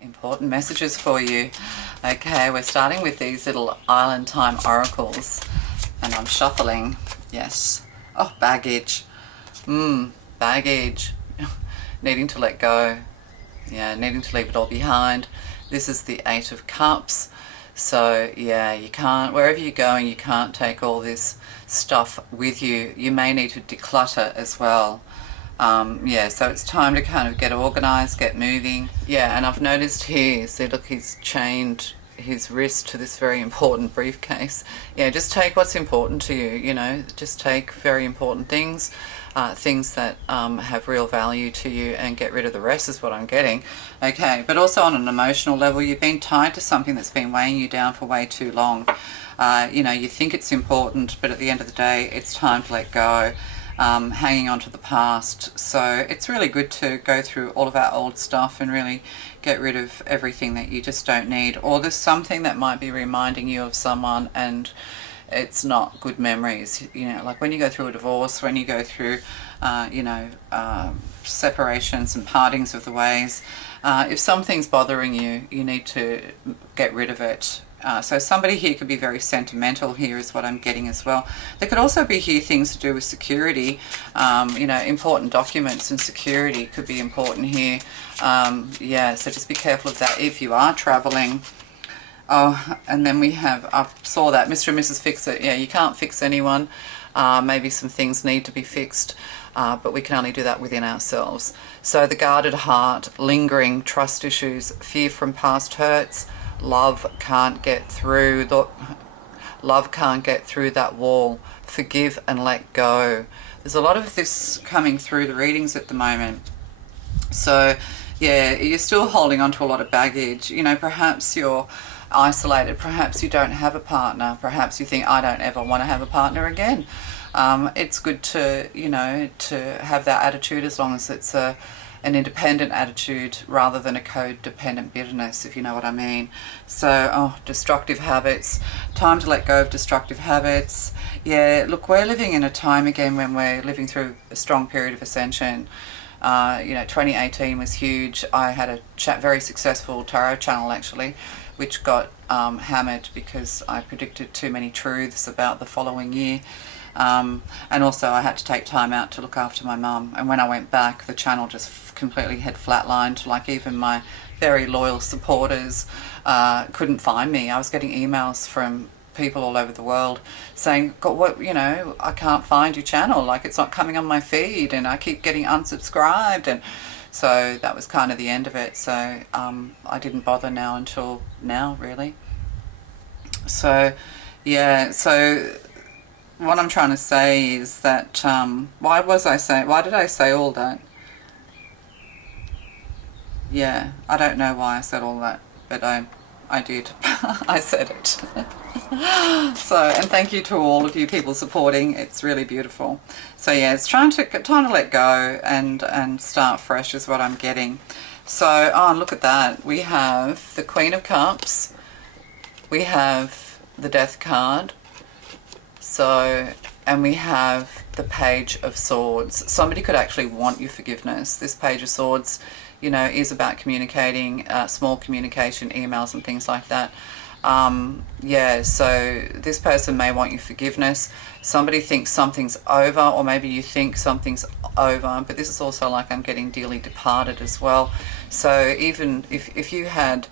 Important messages for you. Okay, we're starting with these little island time oracles, and I'm shuffling. Yes. Oh, baggage. Baggage. Needing to let go. Yeah, needing to leave it all behind. This is the Eight of Cups. So yeah, you can't, wherever you're going, you can't take all this stuff with you. You may need to declutter as well. Yeah, so it's time to kind of get organised, get moving. Yeah, and I've noticed here, see, look, he's chained his wrist to this very important briefcase. Yeah, just take what's important to you, you know, just take very important things, things that have real value to you, and get rid of the rest is what I'm getting. Okay, but also on an emotional level, you've been tied to something that's been weighing you down for way too long. You know, you think it's important, but at the end of the day, it's time to let go. Hanging on to the past. So it's really good to go through all of our old stuff and really get rid of everything that you just don't need, or there's something that might be reminding you of someone and it's not good memories. You know, like when you go through a divorce, when you go through separations and partings of the ways, if something's bothering you, you need to get rid of it. So somebody here could be very sentimental here is what I'm getting as well. There could also be here things to do with security. You know, important documents and security could be important here. Yeah, so just be careful of that if you are traveling. Oh, and then we have, I saw that, Mr. and Mrs. Fix It. Yeah, you can't fix anyone. Maybe some things need to be fixed, but we can only do that within ourselves. So the guarded heart, lingering trust issues, fear from past hurts, love can't get through that wall. Forgive and let go. There's a lot of this coming through the readings at the moment. So yeah, you're still holding on to a lot of baggage. You know, perhaps you're isolated, perhaps you don't have a partner, perhaps you think, I don't ever want to have a partner again. It's good to, you know, to have that attitude, as long as it's an independent attitude rather than a codependent bitterness, if you know what I mean. So, destructive habits, time to let go of destructive habits. Yeah, look, we're living in a time again when we're living through a strong period of ascension. You know, 2018 was huge. I had a very successful tarot channel actually, which got hammered because I predicted too many truths about the following year. And also I had to take time out to look after my mum, and when I went back, the channel just completely had flatlined. Like, even my very loyal supporters couldn't find me. I was getting emails from people all over the world saying, God, what, you know, I can't find your channel, like it's not coming on my feed, and I keep getting unsubscribed. And so that was kind of the end of it. So I didn't bother now until now, really. So yeah, so what I'm trying to say is that, why did I say all that? Yeah, I don't know why I said all that, but I did. I said it. So, and thank you to all of you people supporting. It's really beautiful. So yeah, it's time to let go and start fresh is what I'm getting. So, oh, look at that. We have the Queen of Cups. We have the Death card. So, and we have the Page of Swords. Somebody could actually want your forgiveness. This Page of Swords, you know, is about communicating, small communication, emails and things like that. Yeah, so this person may want your forgiveness. Somebody thinks something's over, or maybe you think something's over, but this is also like I'm getting dearly departed as well. So even if you had,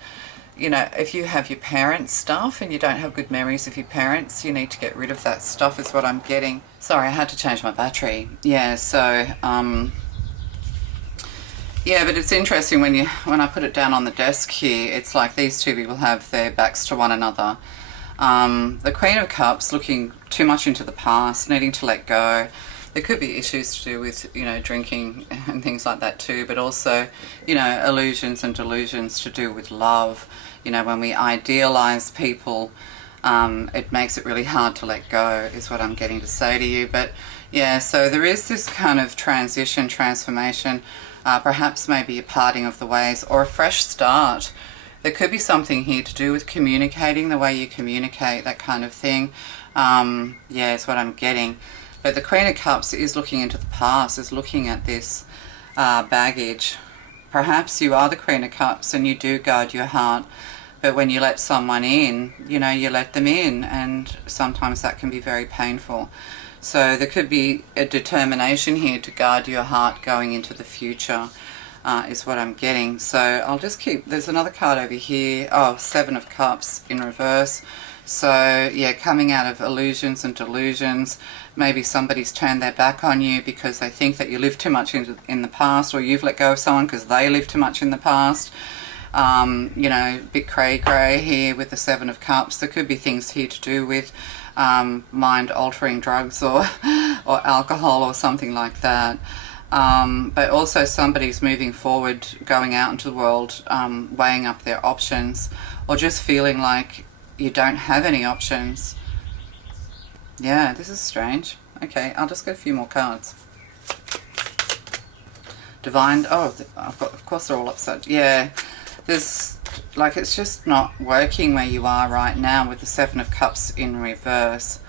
you know, if you have your parents' stuff and you don't have good memories of your parents, you need to get rid of that stuff is what I'm getting. Sorry, I had to change my battery. Yeah, so, yeah, but it's interesting when I put it down on the desk here, it's like these two people have their backs to one another. The Queen of Cups looking too much into the past, needing to let go. There could be issues to do with, you know, drinking and things like that too, but also, you know, illusions and delusions to do with love. You know, when we idealize people, it makes it really hard to let go is what I'm getting to say to you. But yeah, so there is this kind of transition, transformation, perhaps maybe a parting of the ways or a fresh start. There could be something here to do with communicating, the way you communicate, that kind of thing. Yeah, is what I'm getting. But the Queen of Cups is looking into the past, is looking at this baggage. perhaps you are the Queen of Cups and you do guard your heart, but when you let someone in, you know, you let them in, and sometimes that can be very painful. So there could be a determination here to guard your heart going into the future, is what I'm getting. So I'll just keep, there's another card over here. Oh, Seven of Cups in reverse. So yeah, coming out of illusions and delusions. Maybe somebody's turned their back on you because they think that you lived too much in the past, or you've let go of someone because they lived too much in the past. You know, a bit cray here with the Seven of Cups. There could be things here to do with mind-altering drugs or alcohol or something like that. But also somebody's moving forward, going out into the world, weighing up their options, or just feeling like you don't have any options. Yeah, this is strange. Okay, I'll just get a few more cards. Divine, oh, I've got, of course they're all upside. Yeah, there's, like, it's just not working where you are right now with the Seven of Cups in reverse.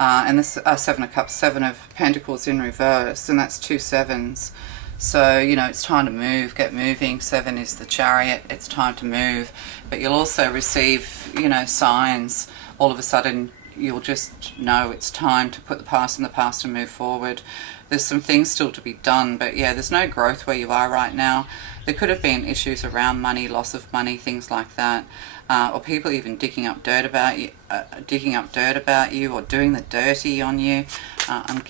And this Seven of Cups, Seven of Pentacles in reverse, and that's two sevens. So, you know, it's time to move, get moving. Seven is the Chariot, it's time to move. But you'll also receive, you know, signs. All of a sudden, you'll just know it's time to put the past in the past and move forward. There's some things still to be done, but yeah, there's no growth where you are right now. There could have been issues around money, loss of money, things like that. Or people even digging up dirt about you, or doing the dirty on you. I'm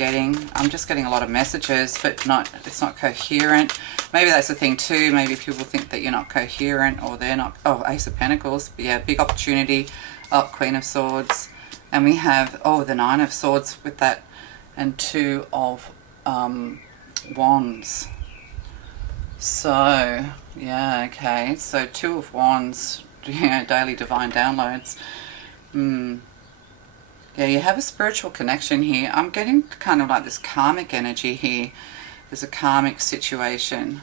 just getting a lot of messages, but it's not coherent. Maybe that's the thing too. Maybe people think that you're not coherent, or they're not. Oh, Ace of Pentacles. But yeah, big opportunity. Oh, Queen of Swords, and we have the Nine of Swords with that, and Two of Wands. So yeah, okay. So Two of Wands. Yeah, daily divine downloads. Yeah, you have a spiritual connection here. I'm getting kind of like this karmic energy here. There's a karmic situation.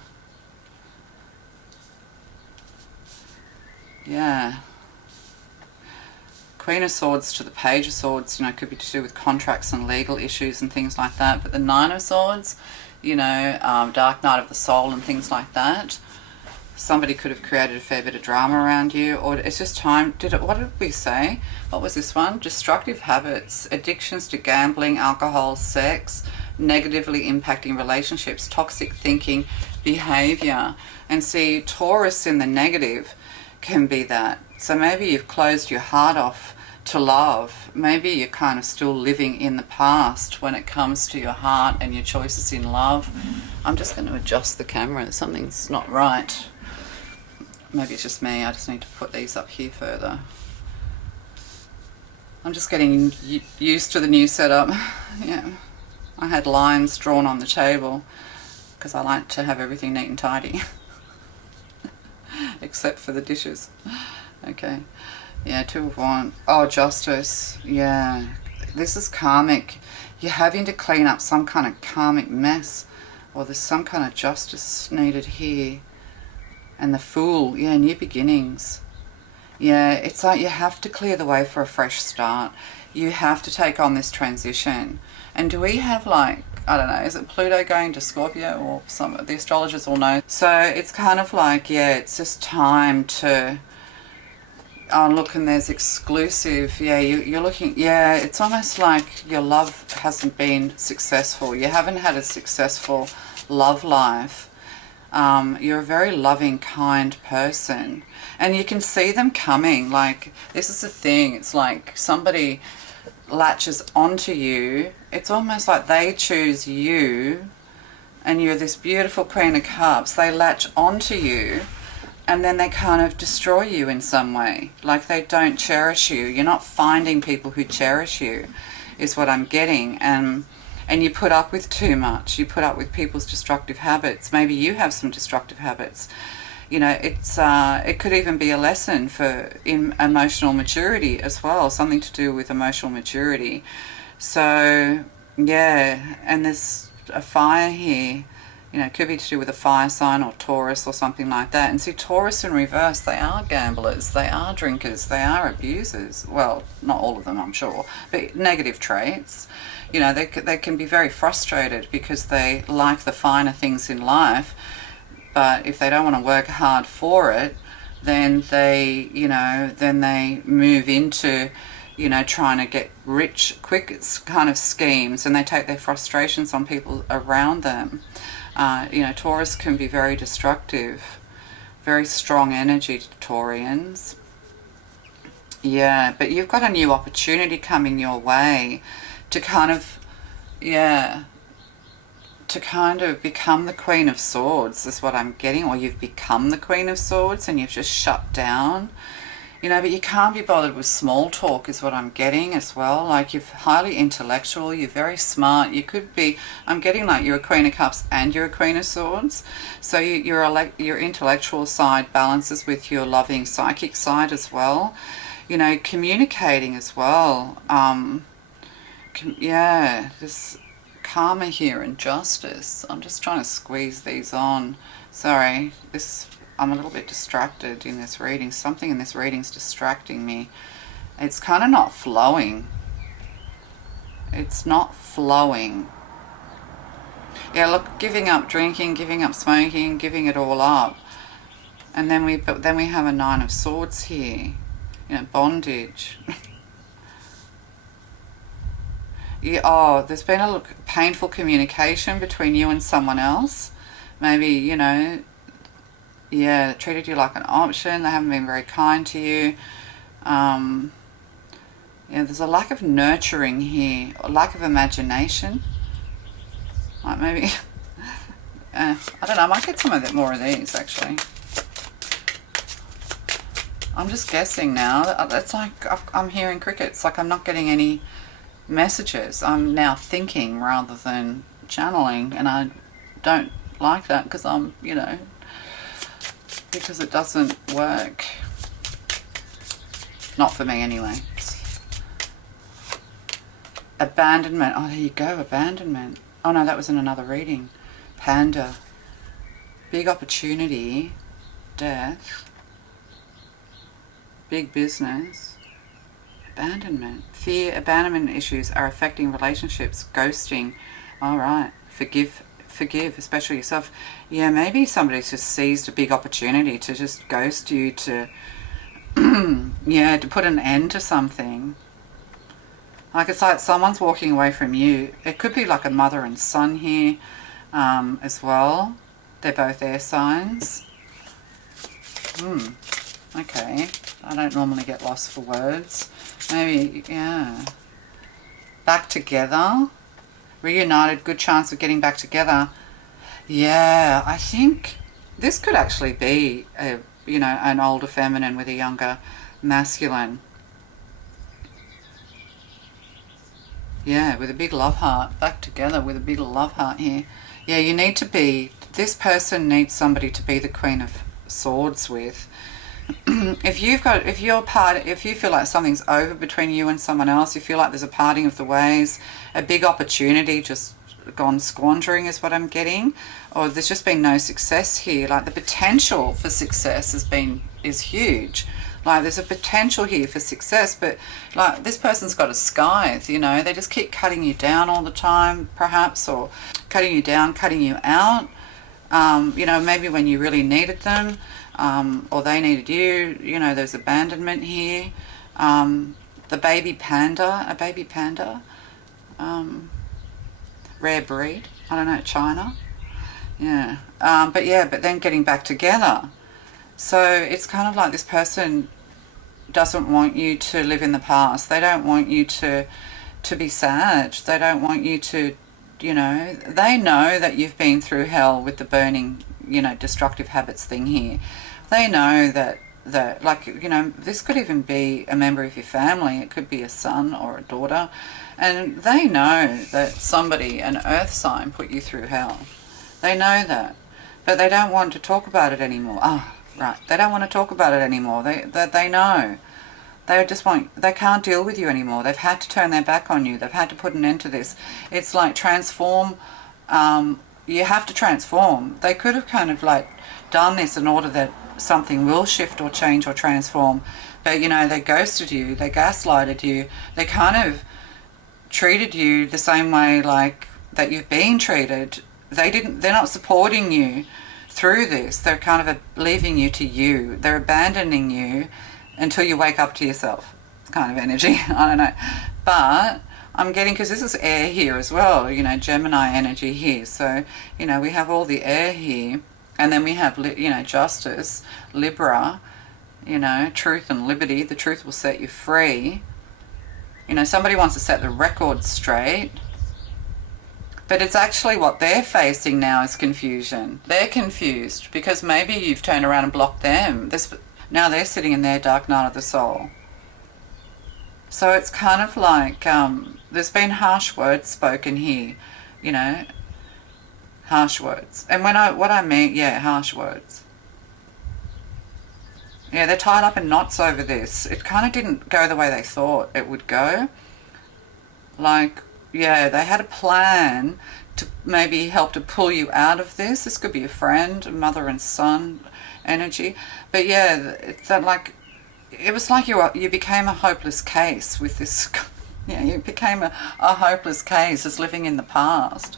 Yeah. Queen of Swords to the Page of Swords, you know, could be to do with contracts and legal issues and things like that. But the Nine of Swords, you know, dark night of the soul and things like that. Somebody could have created a fair bit of drama around you, or it's just time. What did we say? What was this one? Destructive habits, addictions to gambling, alcohol, sex, negatively impacting relationships, toxic thinking, behavior. And see, Taurus in the negative can be that. So maybe you've closed your heart off to love. Maybe you're kind of still living in the past when it comes to your heart and your choices in love. I'm just going to adjust the camera. Something's not right. Maybe it's just me. I just need to put these up here further. I'm just getting used to the new setup. Yeah, I had lines drawn on the table because I like to have everything neat and tidy. Except for the dishes. Okay. Yeah, Two of Wands. Oh, Justice. Yeah. This is karmic. You're having to clean up some kind of karmic mess. Or there's some kind of justice needed here. And the Fool. Yeah, new beginnings. Yeah, it's like you have to clear the way for a fresh start. You have to take on this transition. And do we have, like, I don't know, is it Pluto going to Scorpio, or some of the astrologers will know? So it's kind of like, yeah, it's just time to, oh look, and there's exclusive. Yeah, you're looking, yeah, it's almost like your love hasn't been successful. You haven't had a successful love life. You're a very loving, kind person, and you can see them coming. Like, this is the thing, it's like somebody latches onto you. It's almost like they choose you, and you're this beautiful Queen of Cups. They latch onto you, and then they kind of destroy you in some way. Like, they don't cherish you. You're not finding people who cherish you, is what I'm getting. And you put up with too much. You put up with people's destructive habits. Maybe you have some destructive habits. You know, it could even be a lesson in emotional maturity as well. Something to do with emotional maturity. So, yeah, and there's a fire here. You know, it could be to do with a fire sign or Taurus or something like that. And see, Taurus in reverse, they are gamblers, they are drinkers, they are abusers. Well, not all of them, I'm sure, but negative traits. You know, they can be very frustrated because they like the finer things in life, But if they don't want to work hard for it, then they, then they move into, trying to get rich quick kind of schemes, and they take their frustrations on people around them. Taurus can be very destructive, very strong energy, Taurians. Yeah, but you've got a new opportunity coming your way to kind of, to kind of become the Queen of Swords is what I'm getting, or you've become the Queen of Swords and you've just shut down. But you can't be bothered with small talk is what I'm getting as well. Like, you're highly intellectual, you're very smart. You could be, I'm getting like you're a Queen of Cups and you're a Queen of Swords. So your intellectual side balances with your loving psychic side as well. Communicating as well. This karma here and justice. I'm just trying to squeeze these on. Sorry, I'm a little bit distracted in this reading. Something in this reading's distracting me. It's kind of not flowing. It's not flowing. Yeah, look, giving up drinking, giving up smoking, giving it all up. And then we have a Nine of Swords here. Bondage. There's been a painful communication between you and someone else. Maybe, treated you like an option. They haven't been very kind to you. There's a lack of nurturing here, a lack of imagination. Like maybe, I don't know, I might get some of more of these actually. I'm just guessing now. It's like I'm hearing crickets, like I'm not getting any messages. I'm now thinking rather than channeling, and I don't like that because I'm, because it doesn't work. Not for me anyway. Abandonment. Oh, there you go, abandonment. Oh no, that was in another reading. Panda. Big opportunity. Death. Big business. Abandonment. Fear, abandonment issues are affecting relationships. Ghosting. All right. Forgive, especially yourself. Yeah, maybe somebody's just seized a big opportunity to just ghost you, to to put an end to something. Like, it's like someone's walking away from you. It could be like a mother and son here as well. They're both air signs. Okay. I don't normally get lost for words. Maybe, yeah. Back together. Reunited, good chance of getting back together. Yeah, I think this could actually be an older feminine with a younger masculine. Yeah, with a big love heart. Back together with a big love heart here. Yeah, this person needs somebody to be the Queen of Swords with. If you feel like something's over between you and someone else, you feel like there's a parting of the ways, a big opportunity just gone squandering is what I'm getting, or there's just been no success here. Like, the potential for success is huge. Like, there's a potential here for success, but like, this person's got a scythe, they just keep cutting you down all the time, perhaps, or cutting you down, cutting you out, maybe when you really needed them, or they needed you. There's abandonment here. A baby panda, rare breed, I don't know, China. Yeah, but then getting back together. So it's kind of like this person doesn't want you to live in the past. They don't want you to be sad. They don't want you to, they know that you've been through hell with the burning, destructive habits thing here. They know that this could even be a member of your family. It could be a son or a daughter. And they know that somebody, an earth sign, put you through hell. They know that. But they don't want to talk about it anymore. Right. They don't want to talk about it anymore. They know. They can't deal with you anymore. They've had to turn their back on you. They've had to put an end to this. It's like transform. You have to transform. They could have kind of like done this in order that something will shift or change or transform. But, they ghosted you. They gaslighted you. They kind of treated you the same way like that you've been treated. They're not supporting you through this, they're kind of leaving you to you. They're abandoning you until you wake up to yourself, kind of energy. I don't know. But I'm getting, because this is air here as well, you know, Gemini energy here. So, you know, we have all the air here. And then we have, you know, justice, Libra, you know, truth and liberty. The truth will set you free. You know, somebody wants to set the record straight. But it's actually what they're facing now is confusion. They're confused because maybe you've turned around and blocked them. Now they're sitting in their dark night of the soul. So it's kind of like there's been harsh words spoken here, you know, harsh words. And what I mean, yeah, harsh words. Yeah, they're tied up in knots over this. It kind of didn't go the way they thought it would go. Like, yeah, they had a plan to maybe help to pull you out of this. This could be a friend, a mother and son energy. But yeah, it's that like, it was like you became a hopeless case with this. Yeah, you became a hopeless case as living in the past.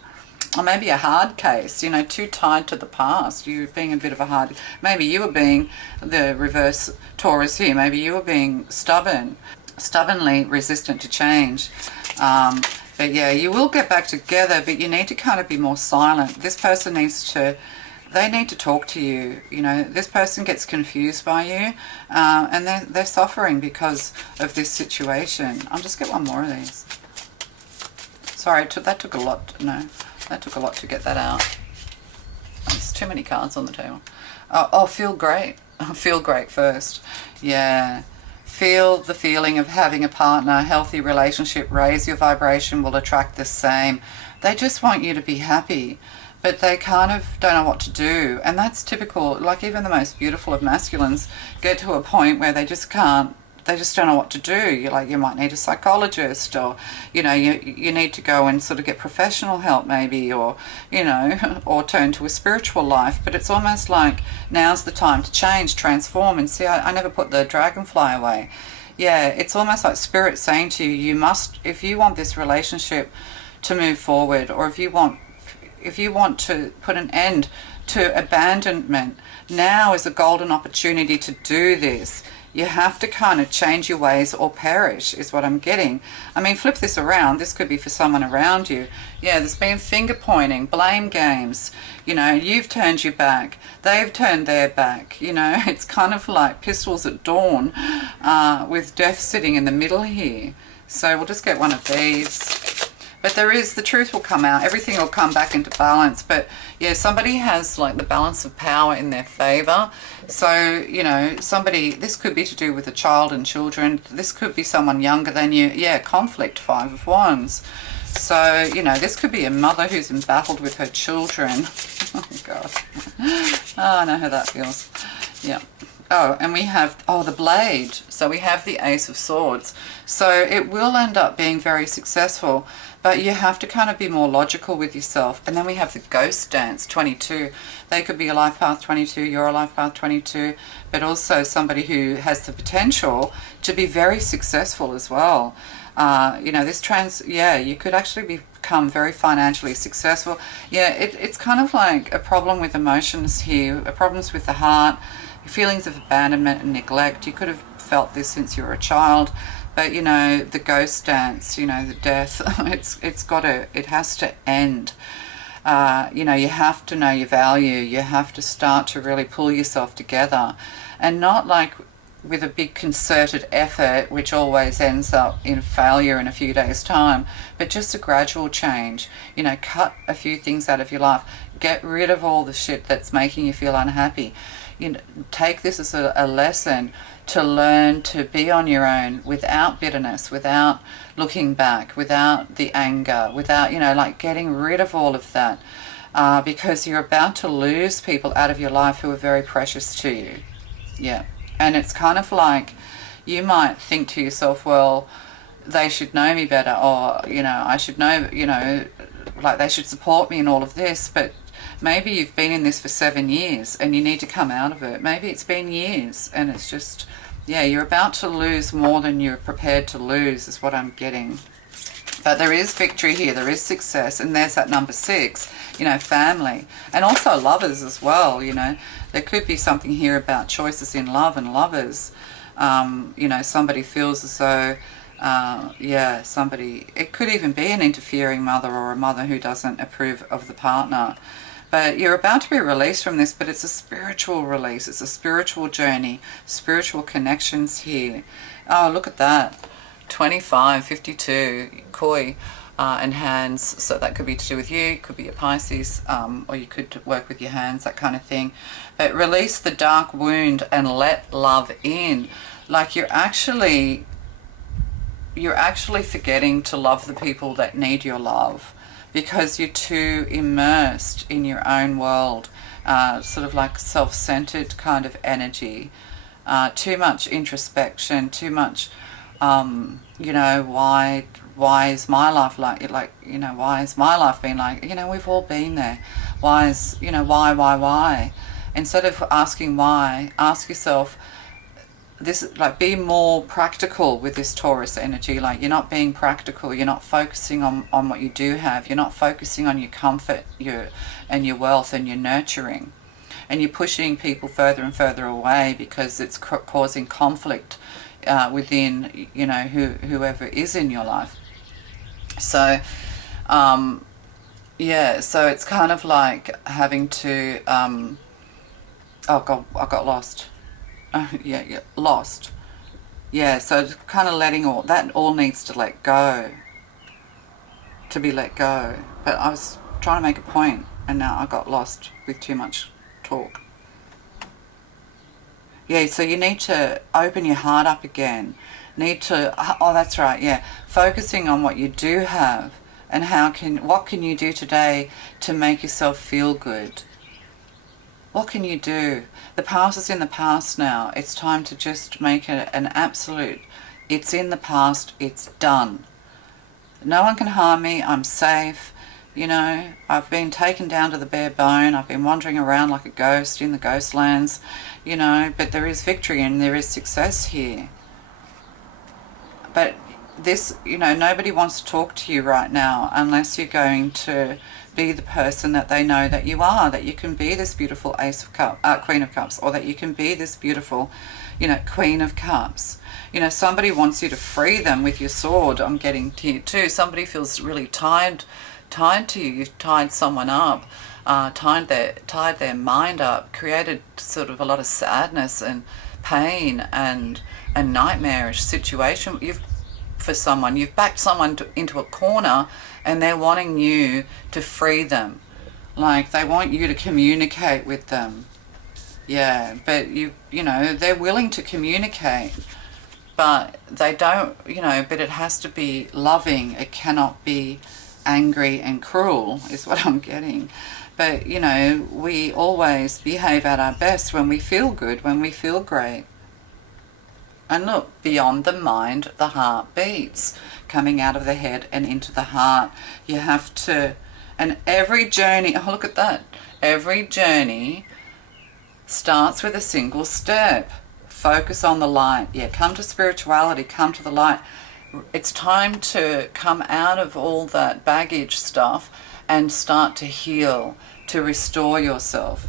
Or maybe a hard case, you know, too tied to the past. You being a bit of a hard... Maybe you were being the reverse Taurus here. Maybe you were being stubbornly resistant to change. But yeah, you will get back together, but you need to kind of be more silent. This person needs to... They need to talk to you. You know, this person gets confused by you, and they're suffering because of this situation. I'll just get one more of these. Sorry, that took a lot. No, that took a lot to get that out. There's too many cards on the table. Oh, feel great. Feel great first. Yeah. Feel the feeling of having a partner, healthy relationship, raise your vibration, will attract the same. They just want you to be happy, but they kind of don't know what to do. And that's typical, like even the most beautiful of masculines get to a point where they just can't, they just don't know what to do. You might need a psychologist, or, you know, you need to go and sort of get professional help maybe, or, you know, or turn to a spiritual life. But it's almost like now's the time to change, transform. And see, I never put the dragonfly away. Yeah, it's almost like spirit saying to you, you must, if you want this relationship to move forward, or if you want to put an end to abandonment, now is a golden opportunity to do this. You have to kind of change your ways or perish, is what I'm getting. I mean, flip this around. This could be for someone around you. Yeah, there's been finger pointing, blame games. You know, you've turned your back. They've turned their back. You know, it's kind of like pistols at dawn with death sitting in the middle here. So we'll just get one of these. But the truth will come out. Everything will come back into balance. But yeah, somebody has like the balance of power in their favor. So, you know, this could be to do with a child and children. This could be someone younger than you. Yeah, conflict, 5 of Wands. So, you know, this could be a mother who's embattled with her children. Oh, God. Oh, I know how that feels. Yeah. Oh, and we have, the blade. So we have the Ace of Swords. So it will end up being very successful, but you have to kind of be more logical with yourself. And then we have the Ghost Dance, 22. They could be a life path 22, you're a life path 22, but also somebody who has the potential to be very successful as well. You know, you could actually become very financially successful. Yeah, it's kind of like a problem with emotions here, problems with the heart, feelings of abandonment and neglect. You could have felt this since you were a child, but you know, the ghost dance, you know, the death, it has to end. You know, you have to know your value. You have to start to really pull yourself together, and not like with a big concerted effort, which always ends up in failure in a few days' time, but just a gradual change. You know, cut a few things out of your life. Get rid of all the shit that's making you feel unhappy. You know, take this as a lesson to learn to be on your own without bitterness, without looking back, without the anger, without, you know, like getting rid of all of that, because you're about to lose people out of your life who are very precious to you. Yeah. And it's kind of like you might think to yourself, well, they should know me better, or, you know, I should know, you know, like they should support me in all of this. But maybe you've been in this for 7 years and you need to come out of it. Maybe it's been years and it's just, yeah, you're about to lose more than you're prepared to lose is what I'm getting. But there is victory here, there is success, and there's that number 6, you know, family. And also lovers as well, you know. There could be something here about choices in love and lovers. You know, somebody feels as though, yeah, somebody, it could even be an interfering mother or a mother who doesn't approve of the partner. But you're about to be released from this, but it's a spiritual release. It's a spiritual journey, spiritual connections here. Oh, look at that. 25, 52, koi, and hands. So that could be to do with you, could be a Pisces, or you could work with your hands, that kind of thing. But release the dark wound and let love in. Like you're actually forgetting to love the people that need your love, because you're too immersed in your own world, sort of like self-centered kind of energy, too much introspection, too much, you know, why is my life like, you know, why has my life been like, you know, we've all been there. Why is, you know, why? Instead of asking why, ask yourself, this, like, be more practical with this Taurus energy. Like, you're not being practical, you're not focusing on what you do have, you're not focusing on your comfort, your wealth and your nurturing, and you're pushing people further and further away because it's causing conflict within, you know, whoever is in your life. So yeah, so it's kind of like having to oh god, I got lost. Lost. Yeah, so kind of letting all needs to let go, to be let go. But I was trying to make a point and now I got lost with too much talk. Yeah, so you need to open your heart up again. Need to, oh that's right, yeah, focusing on what you do have and what can you do today to make yourself feel good. What can you do? The past is in the past now. It's time to just make it an absolute, it's in the past, it's done. No one can harm me, I'm safe. You know, I've been taken down to the bare bone. I've been wandering around like a ghost in the ghost lands, you know, but there is victory and there is success here. But this, you know, nobody wants to talk to you right now unless you're going to be the person that they know that you are, that you can be this beautiful Queen of Cups, or that you can be this beautiful, you know, Queen of Cups. You know, somebody wants you to free them with your sword. I'm getting to you too. Somebody feels really tied to you. You've tied someone up, tied their mind up, created sort of a lot of sadness and pain and a nightmarish situation. You've backed someone into a corner and they're wanting you to free them. Like, they want you to communicate with them. Yeah, but you know, they're willing to communicate, but they don't, you know, but it has to be loving. It cannot be angry and cruel, is what I'm getting. But, you know, we always behave at our best when we feel good, when we feel great. And look, beyond the mind, the heart beats, coming out of the head and into the heart. You have to, and every journey, oh look at that, every journey starts with a single step. Focus on the light. Yeah, come to spirituality, come to the light. It's time to come out of all that baggage stuff and start to heal, to restore yourself,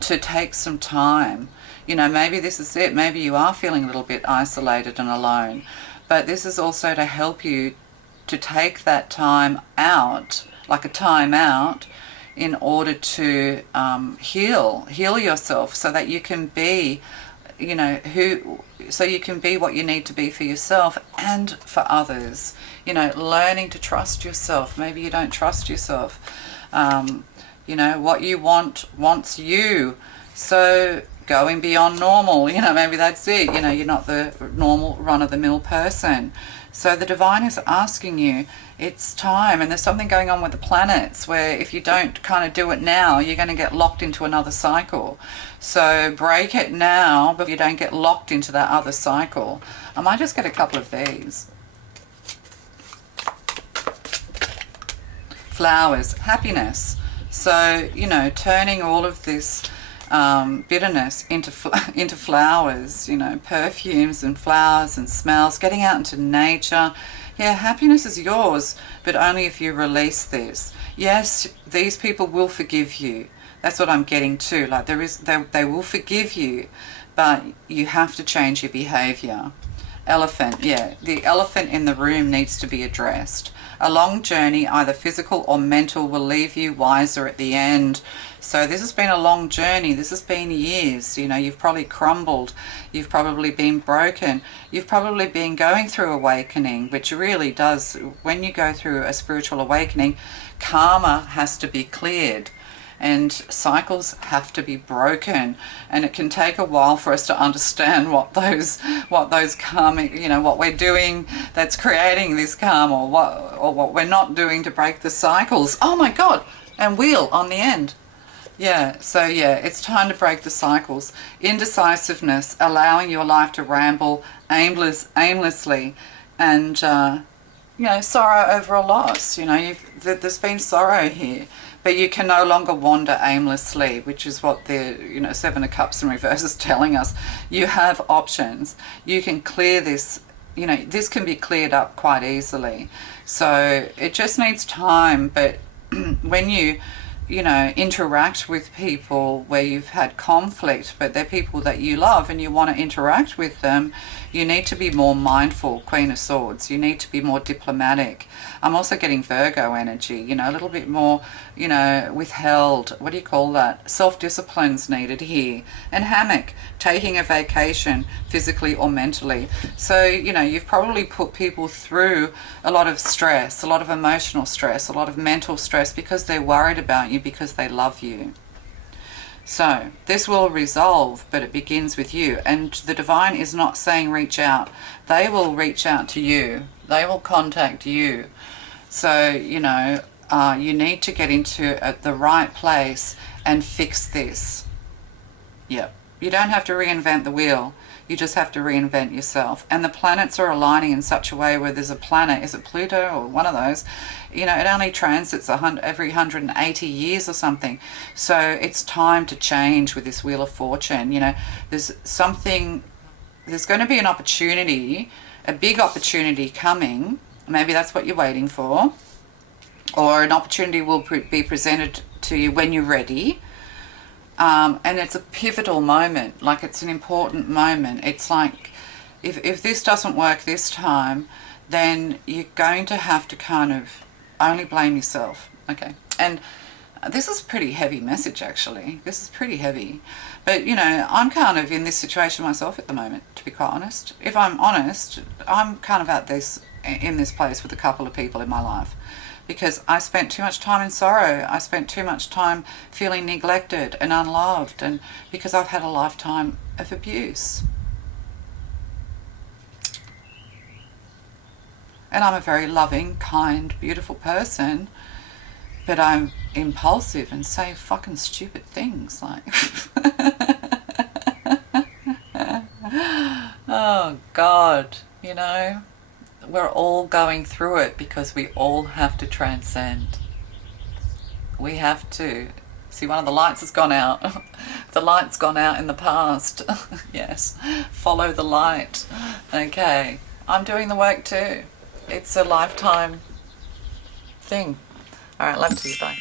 to take some time. You know, maybe this is it. Maybe you are feeling a little bit isolated and alone. But this is also to help you to take that time out, like a time out, in order to heal yourself, so that you can be, you know, so you can be what you need to be for yourself and for others. You know, learning to trust yourself. Maybe you don't trust yourself. You know, what you want wants you. So going beyond normal, you know, maybe that's it. You know, you're not the normal run-of-the-mill person. So the divine is asking you, it's time. And there's something going on with the planets where if you don't kind of do it now, you're going to get locked into another cycle. So break it now before you don't get locked into that other cycle. I might just get a couple of these. Flowers, happiness. So, you know, turning all of this bitterness into into flowers, you know, perfumes and flowers and smells, getting out into nature. Yeah, happiness is yours, but only if you release this. Yes, these people will forgive you. That's what I'm getting to. Like, they will forgive you, but you have to change your behavior. Elephant, yeah, the elephant in the room needs to be addressed. A long journey, either physical or mental, will leave you wiser at the end. So this has been a long journey. This has been years. You know, you've probably crumbled. You've probably been broken. You've probably been going through awakening, which really does, when you go through a spiritual awakening, karma has to be cleared. And cycles have to be broken, and it can take a while for us to understand what those karmic, you know, what we're doing that's creating this karma, or what we're not doing to break the cycles. Oh my God! And wheel on the end. Yeah, so yeah, it's time to break the cycles. Indecisiveness, allowing your life to ramble aimlessly, and you know, sorrow over a loss. You know, there's been sorrow here. But you can no longer wander aimlessly, which is what the, you know, Seven of Cups in reverse is telling us. You have options. You can clear this, you know, this can be cleared up quite easily. So it just needs time. But when you know, interact with people where you've had conflict, but they're people that you love and you want to interact with them, you need to be more mindful, Queen of Swords. You need to be more diplomatic. I'm also getting Virgo energy, you know, a little bit more, you know, withheld. What do you call that? Self-discipline's needed here. And hammock, taking a vacation, physically or mentally. So, you know, you've probably put people through a lot of stress, a lot of emotional stress, a lot of mental stress, because they're worried about you, because they love you. So this will resolve, but it begins with you. And the divine is not saying reach out. They will reach out to you. They will contact you. So, you know, you need to get into the right place and fix this. Yep. You don't have to reinvent the wheel. You just have to reinvent yourself. And the planets are aligning in such a way where there's a planet, is it Pluto or one of those? You know, it only transits every 180 years or something. So it's time to change with this Wheel of Fortune. You know, there's going to be an opportunity, a big opportunity coming. Maybe that's what you're waiting for. Or an opportunity will be presented to you when you're ready. And it's a pivotal moment, like it's an important moment. It's like, if this doesn't work this time, then you're going to have to kind of only blame yourself, okay? And this is a pretty heavy message, actually. This is pretty heavy. But, you know, I'm kind of in this situation myself at the moment, to be quite honest. If I'm honest, I'm kind of in this place with a couple of people in my life. Because I spent too much time in sorrow. I spent too much time feeling neglected and unloved, and because I've had a lifetime of abuse. And I'm a very loving, kind, beautiful person, but I'm impulsive and say fucking stupid things, like... Oh, God, you know? We're all going through it because we all have to transcend. We have to. See, one of the lights has gone out. The light's gone out in the past. Yes. Follow the light. Okay. I'm doing the work too. It's a lifetime thing. All right, love to you. Bye.